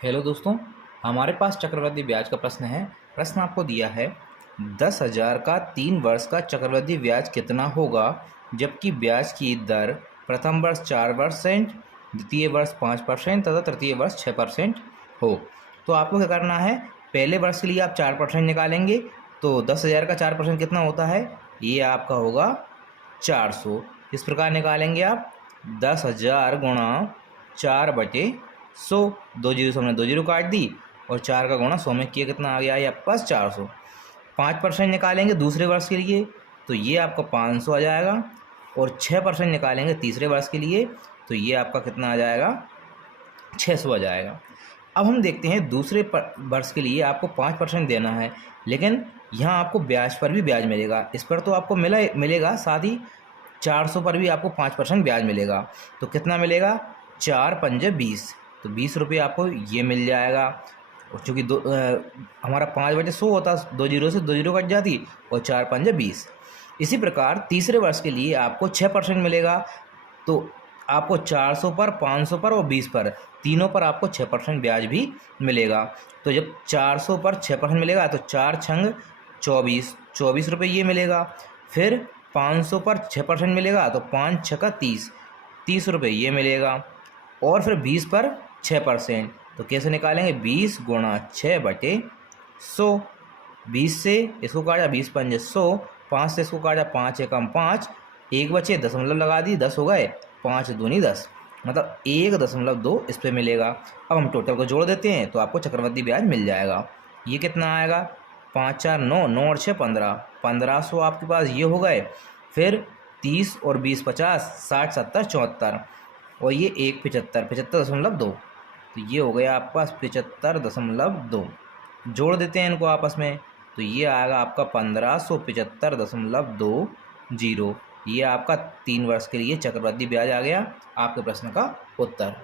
Hello दोस्तों, हमारे पास चक्रवृद्धि ब्याज का प्रश्न है। प्रश्न आपको दिया है 10,000 का 3 वर्ष का चक्रवृद्धि ब्याज कितना होगा जबकि ब्याज की दर प्रथम वर्ष 4%, द्वितीय वर्ष 5% तथा तृतीय वर्ष 6% हो। तो आपको क्या करना है, पहले वर्ष के लिए आप 4% निकालेंगे। तो 10,000 का 4% कितना होता है, ये आपका होगा 400। इस प्रकार निकालेंगे आप 10,000 गुणा 4/100। दो जीरो से हमने दो जीरो काट दी और 4 का गुणा 100 में किया, कितना आ गया ये आपके पास 400। 5% निकालेंगे दूसरे वर्ष के लिए तो ये आपका 500 आ जाएगा, और 6% निकालेंगे तीसरे वर्ष के लिए तो ये आपका कितना आ जाएगा, 600 आ जाएगा। अब हम देखते हैं दूसरे वर्ष के लिए आपको 5% देना है, लेकिन यहाँ आपको ब्याज पर भी ब्याज मिलेगा। इस पर तो आपको मिलेगा, साथ ही 400 पर भी आपको 5% ब्याज मिलेगा। तो कितना मिलेगा, 4 पंजे 20, तो 20 रुपये आपको ये मिल जाएगा। और चूँकि हमारा 5/100 होता, दो जीरो से दो जीरो कट जाती, और 4 पंजे 20। इसी प्रकार तीसरे वर्ष के लिए आपको 6% मिलेगा। तो आपको 400 पर, 500 पर और 20 पर, तीनों पर आपको 6% ब्याज भी मिलेगा। तो जब 400 पर 6% मिलेगा तो 4 छंग 24, 24 रुपये ये मिलेगा। फिर 500 पर 6% मिलेगा तो 5 छक्का 30, 30 रुपये ये मिलेगा। और फिर 20 पर 6%, तो कैसे निकालेंगे, 20 गुणा 6/100। 20 से इसको काटा 20 पंजे 100, 5 से इसको काटा 5 एकम 5, एक बचे दशमलव लगा दी, 10 हो गए, 5 दूनी 10, मतलब 1.2 इस पे मिलेगा। अब हम टोटल को जोड़ देते हैं तो आपको चक्रवृद्धि ब्याज मिल जाएगा। ये कितना आएगा, 5 4 9, 9 और 6 15, 1500 आपके पास ये हो गए। फिर 30 और 20 50, 60 70 74, और ये 1 75, 75.2, तो ये हो गया आपके पास 75.2। जोड़ देते हैं इनको आपस में तो ये आएगा आपका 1575.20। ये आपका 3 वर्ष के लिए चक्रवृद्धि ब्याज आ गया, आपके प्रश्न का उत्तर।